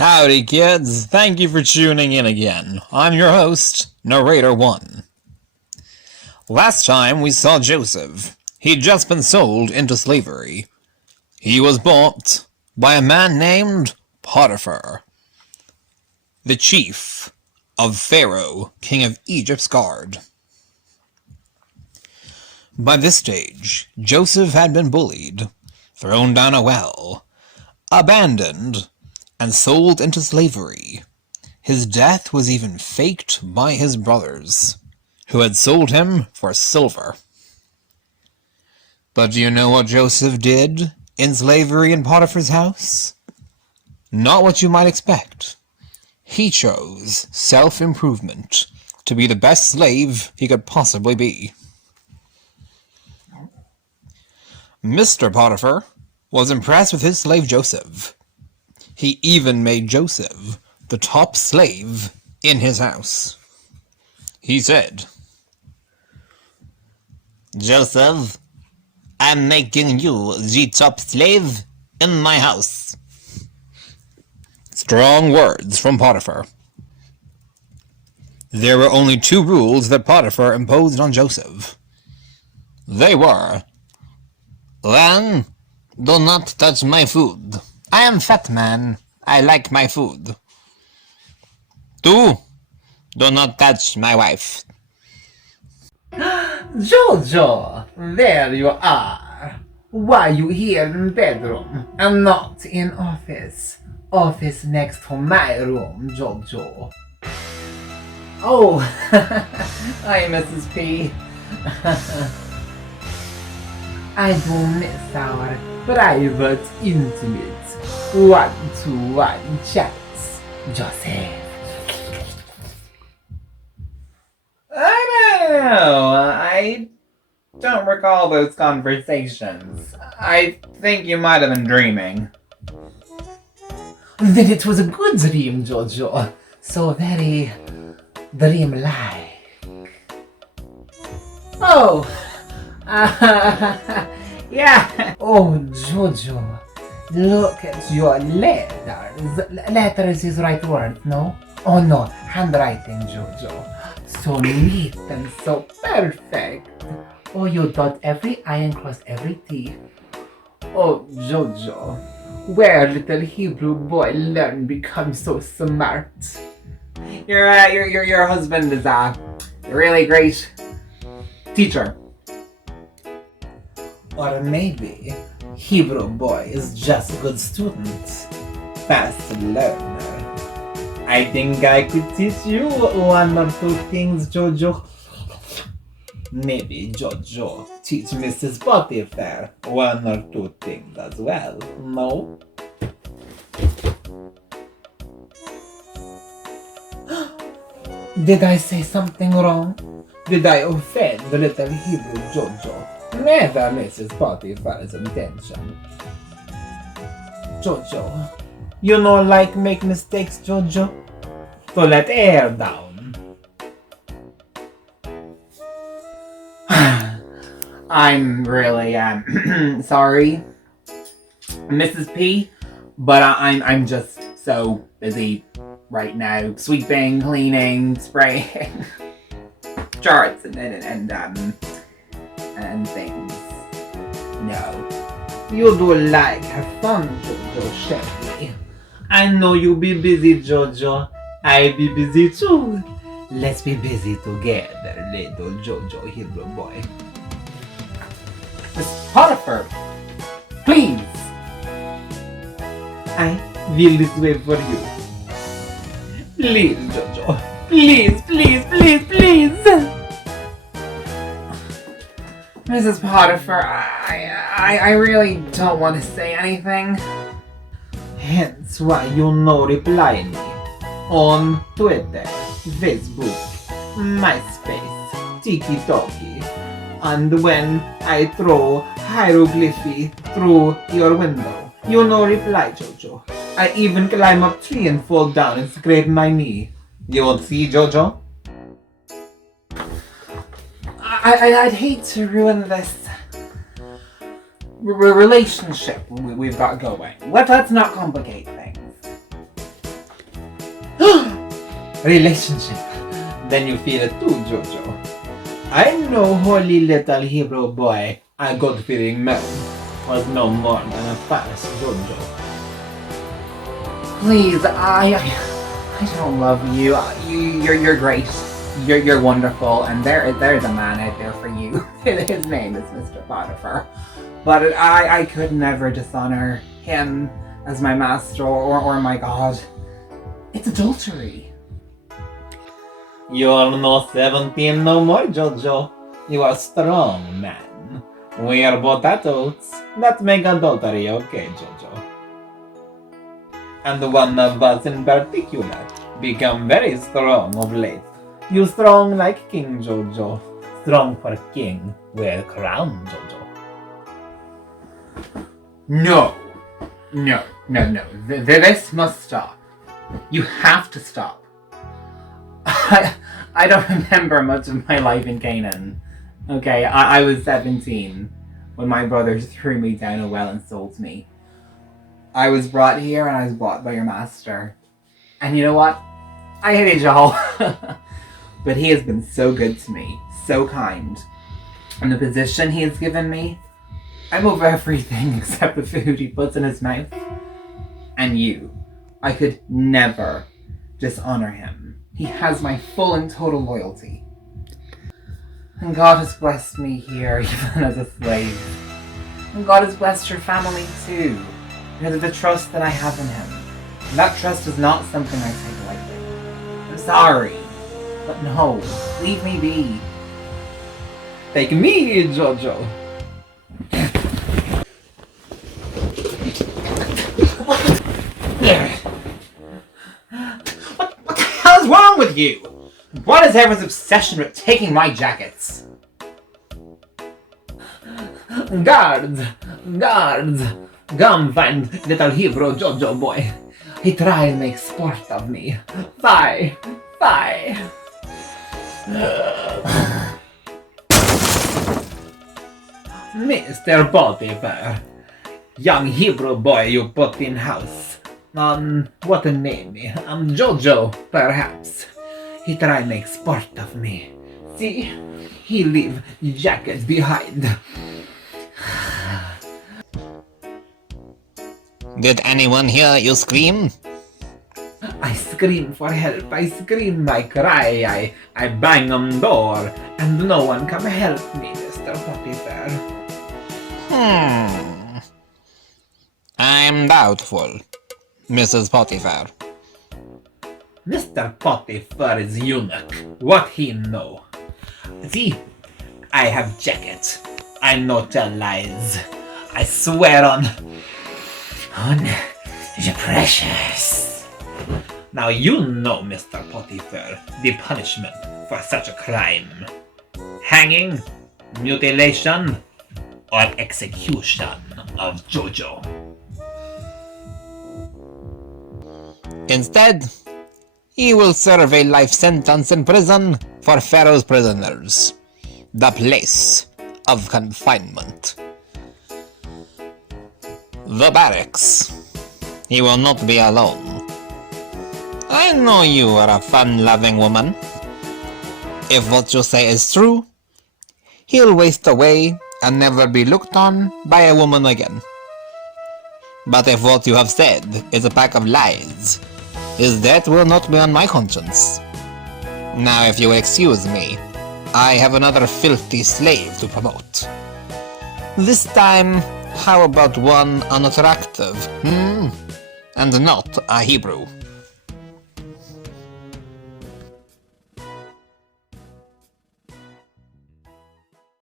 Howdy, kids. Thank you for tuning in again. I'm your host, Narrator 1. Last time we saw Joseph. He'd just been sold into slavery. He was bought by a man named Potiphar, the chief of Pharaoh, king of Egypt's guard. By this stage, Joseph had been bullied, thrown down a well, abandoned, and sold into slavery. His death was even faked by his brothers, who had sold him for silver. But do you know what Joseph did in slavery in Potiphar's house? Not what you might expect. He chose self-improvement to be the best slave he could possibly be. Mr. Potiphar was impressed with his slave Joseph. He even made Joseph the top slave in his house. He said, "Joseph, I'm making you the top slave in my house." Strong words from Potiphar. There were only two rules that Potiphar imposed on Joseph. They were, 1. Do not touch my food. I am fat man. I like my food. 2. Do not touch my wife. Jojo, there you are. Why you here in bedroom and not in office? Office next to my room, Jojo. Oh, hi Mrs. P. I do miss our private, intimate, one-to-one chats, Joseph. I don't know. I don't recall those conversations. I think you might have been dreaming. Then it was a good dream, Jojo. So very dream-like. Oh, yeah. Oh, Jojo, look at your letters. Letters is right word, no? Oh no, handwriting, Jojo. So neat and so perfect. Oh, you dot every I and cross every T. Oh, Jojo, where little Hebrew boy learn become so smart. Your husband is a really great teacher. Or maybe Hebrew boy is just a good student, fast learner. I think I could teach you one or two things, Jojo. Maybe Jojo teach Mrs. Potiphar one or two things as well, no? Did I say something wrong? Did I offend the little Hebrew Jojo? Never Mrs. Potiphar's intention. Jojo, you know like make mistakes, Jojo? So let air down. I'm really sorry, Mrs. P, but I'm just so busy right now, sweeping, cleaning, spraying charts and things. No, you do like have fun, Jojo, Shelly. I know you be busy, Jojo. I be busy too. Let's be busy together, little Jojo Hebrew boy. Miss Potiphar, please. I will this way for you. Please, Jojo. Please, please, please, please. Mrs. Potiphar, I really don't want to say anything. Hence why you no reply me on Twitter, Facebook, MySpace, TikTok, and when I throw hieroglyphy through your window, you no reply, Jojo. I even climb up tree and fall down and scrape my knee. You won't see, Jojo? I'd hate to ruin this relationship we've got going. Let's not complicate things. relationship, then you feel it too, Jojo. I know holy little Hebrew boy, a God-fearing man, was no more than a false Jojo. Please, I don't love you. You're great. You're wonderful, and there's a man out there for you. His name is Mr. Potiphar. But I could never dishonor him as my master or my God. It's adultery. You're not 17 no more, Jojo. You are strong, man. We are both adults. That make adultery okay, Jojo. And one of us in particular become very strong of late. You strong like King Jojo. Strong for king, wear crown, Jojo. No. This must stop. You have to stop. I don't remember much of my life in Canaan. Okay, I was 17 when my brothers threw me down a well and sold me. I was brought here and I was bought by your master. And you know what? I hated y'all. But he has been so good to me, so kind. And the position he has given me, I'm over everything except the food he puts in his mouth. And you, I could never dishonor him. He has my full and total loyalty. And God has blessed me here, even as a slave. And God has blessed your family too, because of the trust that I have in him. And that trust is not something I take lightly. I'm sorry, but no, leave me be. Take me, Jojo. What the hell is wrong with you? What is everyone's obsession with taking my jackets? Guards! Come find little Hebrew Jojo boy. He tried to make sport of me. Bye. Mr. Potiphar, young Hebrew boy you put in house. What a name. Jojo, perhaps. He try make sport of me. See, he leave jacket behind. Did anyone hear you scream? I scream for help, I scream, I cry, I bang on door, and no one come help me, Mr. Potiphar. I'm doubtful, Mrs. Potiphar. Mr. Potiphar is eunuch. What he know? See, I have jacket. I no tell lies. I swear on the precious. Now you know, Mr. Potiphar, the punishment for such a crime. Hanging, mutilation, or execution of Jojo. Instead, he will serve a life sentence in prison for Pharaoh's prisoners, the place of confinement. The barracks. He will not be alone. I know you are a fun-loving woman. If what you say is true, he'll waste away and never be looked on by a woman again. But if what you have said is a pack of lies, his death will not be on my conscience. Now if you will excuse me, I have another filthy slave to promote. This time, how about one unattractive, and not a Hebrew?